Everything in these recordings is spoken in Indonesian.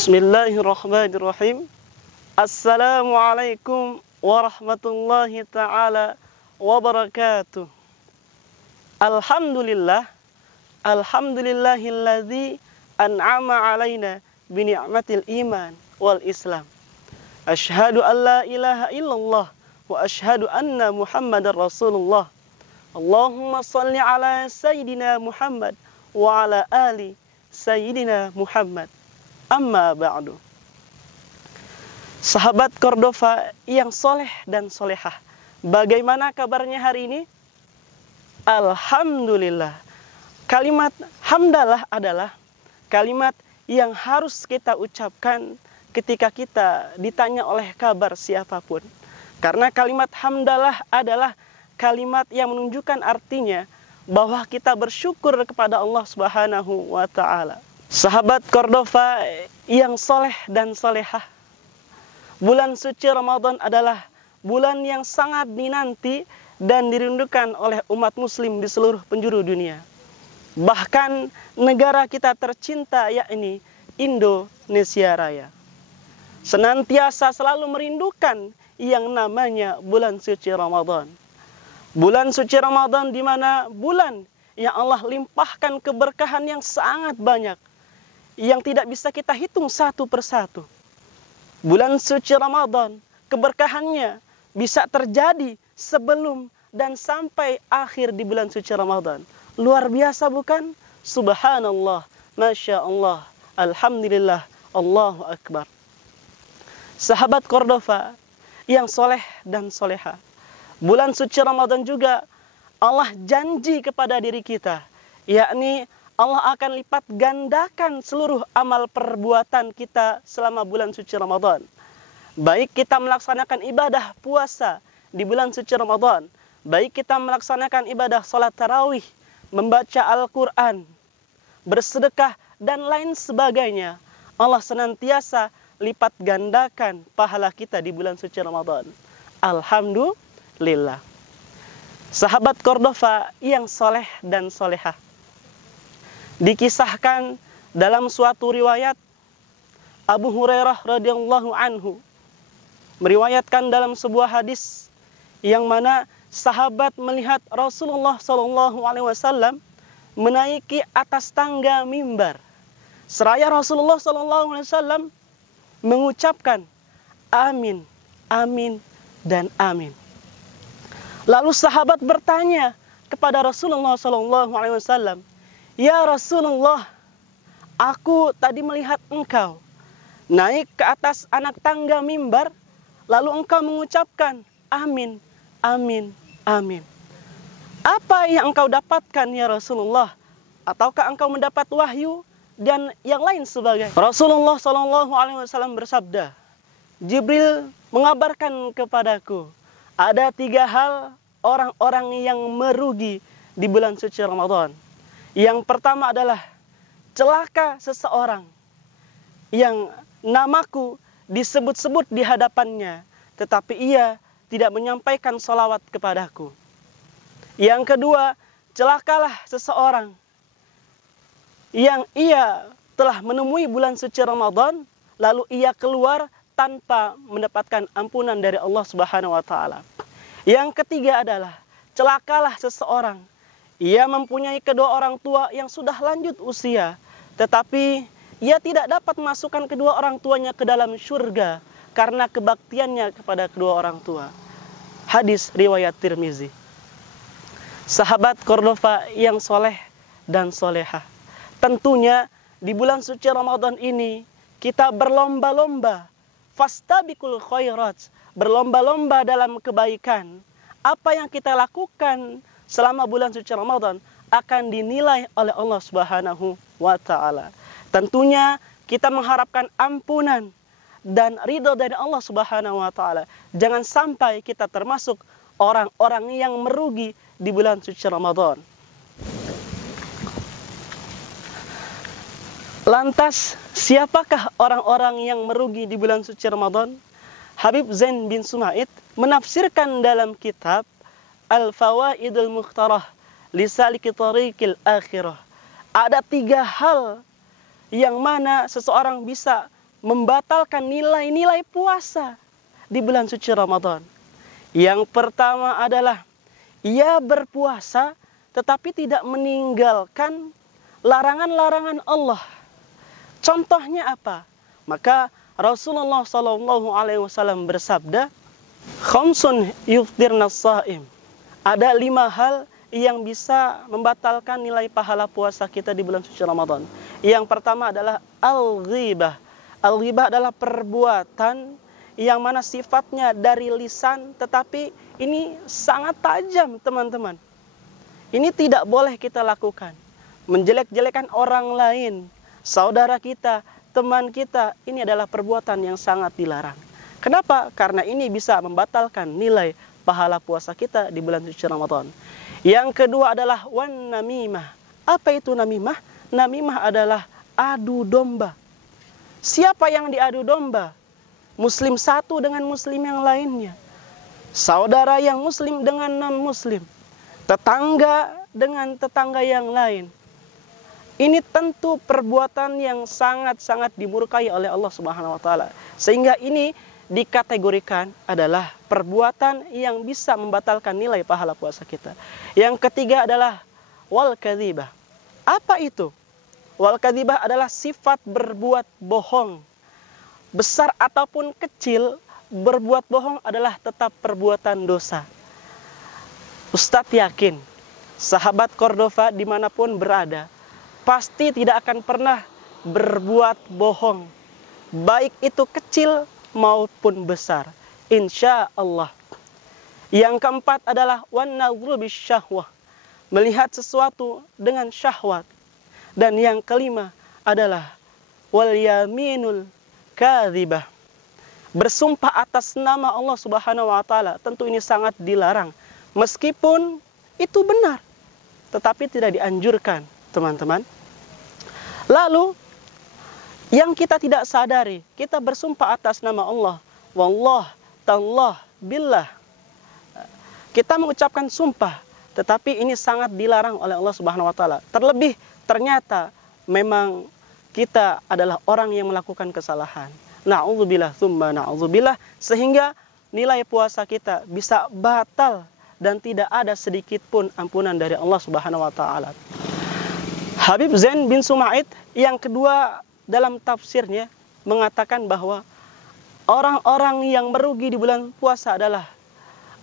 Bismillahirrahmanirrahim. Assalamualaikum warahmatullahi ta'ala wabarakatuh. Alhamdulillah. Alhamdulillahilladzi an'ama alaina bini'matil iman wal islam. Ashhadu an la ilaha illallah wa ashhadu anna muhammadar rasulullah. Allahumma salli ala sayyidina Muhammad wa ala ali sayyidina Muhammad. Amma ba'du. Sahabat Cordova yang soleh dan solehah, bagaimana kabarnya hari ini? Alhamdulillah. Kalimat hamdalah adalah kalimat yang harus kita ucapkan ketika kita ditanya oleh kabar siapapun. Karena kalimat hamdalah adalah kalimat yang menunjukkan artinya bahwa kita bersyukur kepada Allah Subhanahu wa ta'ala. Sahabat Cordova yang soleh dan solehah, bulan suci Ramadan adalah bulan yang sangat dinanti dan dirindukan oleh umat muslim di seluruh penjuru dunia. Bahkan negara kita tercinta yakni Indonesia Raya senantiasa selalu merindukan yang namanya bulan suci Ramadan. Bulan suci Ramadan di mana bulan yang Allah limpahkan keberkahan yang sangat banyak, yang tidak bisa kita hitung satu persatu. Bulan suci Ramadan, keberkahannya bisa terjadi sebelum dan sampai akhir di bulan suci Ramadan. Luar biasa bukan? Subhanallah, Masya Allah, Alhamdulillah, Allahu Akbar. Sahabat Cordova yang soleh dan soleha, bulan suci Ramadan juga Allah janji kepada diri kita, yakni Allah akan lipat gandakan seluruh amal perbuatan kita selama bulan suci Ramadan. Baik kita melaksanakan ibadah puasa di bulan suci Ramadan, baik kita melaksanakan ibadah salat tarawih, membaca Al-Quran, bersedekah, dan lain sebagainya. Allah senantiasa lipat gandakan pahala kita di bulan suci Ramadan. Alhamdulillah. Sahabat Cordova yang soleh dan solehah, dikisahkan dalam suatu riwayat Abu Hurairah radhiyallahu anhu meriwayatkan dalam sebuah hadis yang mana sahabat melihat Rasulullah SAW menaiki atas tangga mimbar. Seraya Rasulullah SAW mengucapkan amin, amin, dan amin. Lalu sahabat bertanya kepada Rasulullah SAW, "Ya Rasulullah, aku tadi melihat engkau naik ke atas anak tangga mimbar, lalu engkau mengucapkan amin, amin, amin. Apa yang engkau dapatkan ya Rasulullah? Ataukah engkau mendapat wahyu dan yang lain sebagainya?" Rasulullah SAW bersabda, "Jibril mengabarkan kepadaku, ada 3 hal orang-orang yang merugi di bulan suci Ramadan. Yang pertama adalah celaka seseorang yang namaku disebut-sebut di hadapannya, tetapi ia tidak menyampaikan salawat kepadaku. Yang kedua, celakalah seseorang yang ia telah menemui bulan suci Ramadan, lalu ia keluar tanpa mendapatkan ampunan dari Allah Subhanahu wa ta'ala. Yang ketiga adalah celakalah seseorang, ia mempunyai kedua orang tua yang sudah lanjut usia, tetapi ia tidak dapat masukkan kedua orang tuanya ke dalam surga karena kebaktiannya kepada kedua orang tua." Hadis riwayat Tirmizi. Sahabat Cordova yang soleh dan solehah, tentunya di bulan suci Ramadan ini kita berlomba-lomba, fastabiqul khairat, berlomba-lomba dalam kebaikan. Apa yang kita lakukan selama bulan suci Ramadan akan dinilai oleh Allah Subhanahu wa ta'ala. Tentunya kita mengharapkan ampunan dan ridho dari Allah Subhanahu wa ta'ala. Jangan sampai kita termasuk orang-orang yang merugi di bulan suci Ramadan. Lantas, siapakah orang-orang yang merugi di bulan suci Ramadan? Habib Zain bin Sumaid menafsirkan dalam kitab Al-Fawaidul Mukhtarah Lisaliki Tariqil Akhirah. Ada 3 hal yang mana seseorang bisa membatalkan nilai-nilai puasa di bulan suci Ramadan. Yang pertama adalah ia berpuasa tetapi tidak meninggalkan larangan-larangan Allah. Contohnya apa? Maka Rasulullah SAW bersabda, "Khamsun yuftirna shaim." Ada 5 hal yang bisa membatalkan nilai pahala puasa kita di bulan suci Ramadan. Yang pertama adalah al-ghibah. Al-ghibah adalah perbuatan yang mana sifatnya dari lisan, tetapi ini sangat tajam, teman-teman. Ini tidak boleh kita lakukan. Menjelek-jelekan orang lain, saudara kita, teman kita, ini adalah perbuatan yang sangat dilarang. Kenapa? Karena ini bisa membatalkan nilai pahala puasa kita di bulan suci Ramadan. Yang kedua adalah wan namimah. Apa itu namimah? Namimah adalah adu domba. Siapa yang diadu domba? Muslim satu dengan muslim yang lainnya. Saudara yang muslim dengan non-muslim. Tetangga dengan tetangga yang lain. Ini tentu perbuatan yang sangat-sangat dimurkai oleh Allah Subhanahu wa taala. Sehingga ini dikategorikan adalah perbuatan yang bisa membatalkan nilai pahala puasa kita. Yang ketiga adalah wal kadzibah. Apa itu? Wal kadzibah adalah sifat berbuat bohong. Besar ataupun kecil, berbuat bohong adalah tetap perbuatan dosa. Ustadz yakin, sahabat Cordova dimanapun berada, pasti tidak akan pernah berbuat bohong. Baik itu kecil maupun besar. Insya Allah. Yang keempat adalah wan nadhru bisyahwah. Melihat sesuatu dengan syahwat. Dan yang kelima adalah wal yaminul kadzibah. Bersumpah atas nama Allah Subhanahu wa taala. Tentu ini sangat dilarang. Meskipun itu benar, tetapi tidak dianjurkan, teman-teman. Lalu yang kita tidak sadari, kita bersumpah atas nama Allah. Wallah, tallah, billah. Kita mengucapkan sumpah, tetapi ini sangat dilarang oleh Allah Subhanahu wa taala. Terlebih ternyata memang kita adalah orang yang melakukan kesalahan. Na'udzubillah tsumma na'udzubillah, sehingga nilai puasa kita bisa batal dan tidak ada sedikit pun ampunan dari Allah Subhanahu wa taala. Habib Zain bin Sumait yang kedua dalam tafsirnya mengatakan bahwa orang-orang yang merugi di bulan puasa adalah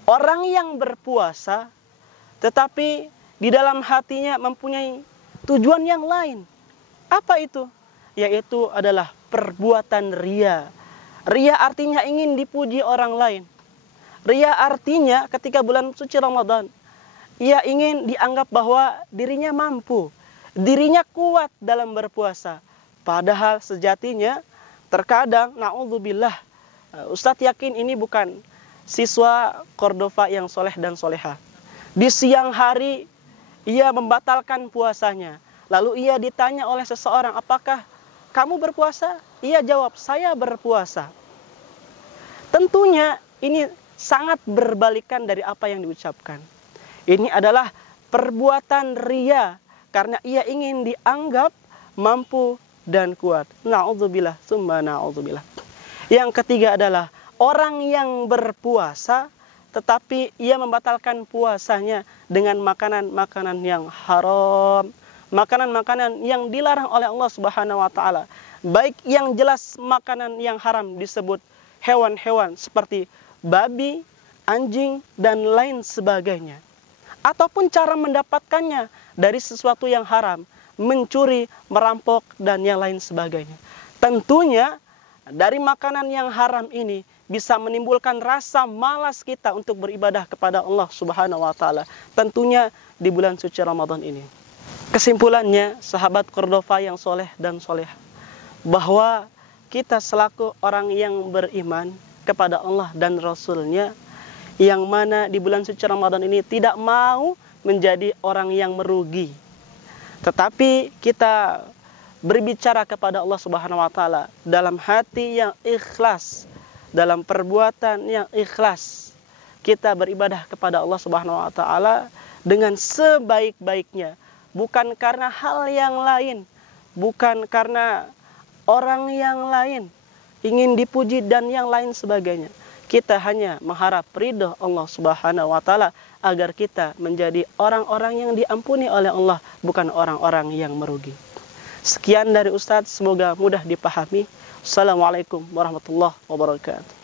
orang yang berpuasa tetapi di dalam hatinya mempunyai tujuan yang lain. Apa itu? Yaitu adalah perbuatan ria. Ria artinya ingin dipuji orang lain. Ria artinya ketika bulan suci Ramadan, ia ingin dianggap bahwa dirinya mampu, dirinya kuat dalam berpuasa. Padahal sejatinya terkadang, na'udzubillah, Ustadz yakin ini bukan siswa Cordova yang soleh dan soleha. Di siang hari ia membatalkan puasanya. Lalu ia ditanya oleh seseorang, apakah kamu berpuasa? Ia jawab, saya berpuasa. Tentunya ini sangat berbalikan dari apa yang diucapkan. Ini adalah perbuatan ria karena ia ingin dianggap mampu dan kuat. Na'udzubillah, tsumma na'udzubillah. Yang ketiga adalah orang yang berpuasa tetapi ia membatalkan puasanya dengan makanan-makanan yang haram, makanan-makanan yang dilarang oleh Allah Subhanahu wa taala. Baik yang jelas makanan yang haram disebut hewan-hewan seperti babi, anjing, dan lain sebagainya. Ataupun cara mendapatkannya dari sesuatu yang haram, mencuri, merampok, dan yang lain sebagainya. Tentunya dari makanan yang haram ini bisa menimbulkan rasa malas kita untuk beribadah kepada Allah Subhanahu wa taala. Tentunya di bulan suci Ramadan ini. Kesimpulannya, sahabat Cordova yang soleh dan soleh, bahwa kita selaku orang yang beriman kepada Allah dan Rasul-Nya, yang mana di bulan suci Ramadan ini tidak mau menjadi orang yang merugi, tetapi kita berbicara kepada Allah Subhanahu wa taala dalam hati yang ikhlas, dalam perbuatan yang ikhlas. Kita beribadah kepada Allah Subhanahu wa taala dengan sebaik-baiknya, bukan karena hal yang lain, bukan karena orang yang lain, ingin dipuji dan yang lain sebagainya. Kita hanya mengharap ridho Allah Subhanahu wa taala agar kita menjadi orang-orang yang diampuni oleh Allah, bukan orang-orang yang merugi. Sekian dari Ustadz, semoga mudah dipahami. Assalamualaikum warahmatullahi wabarakatuh.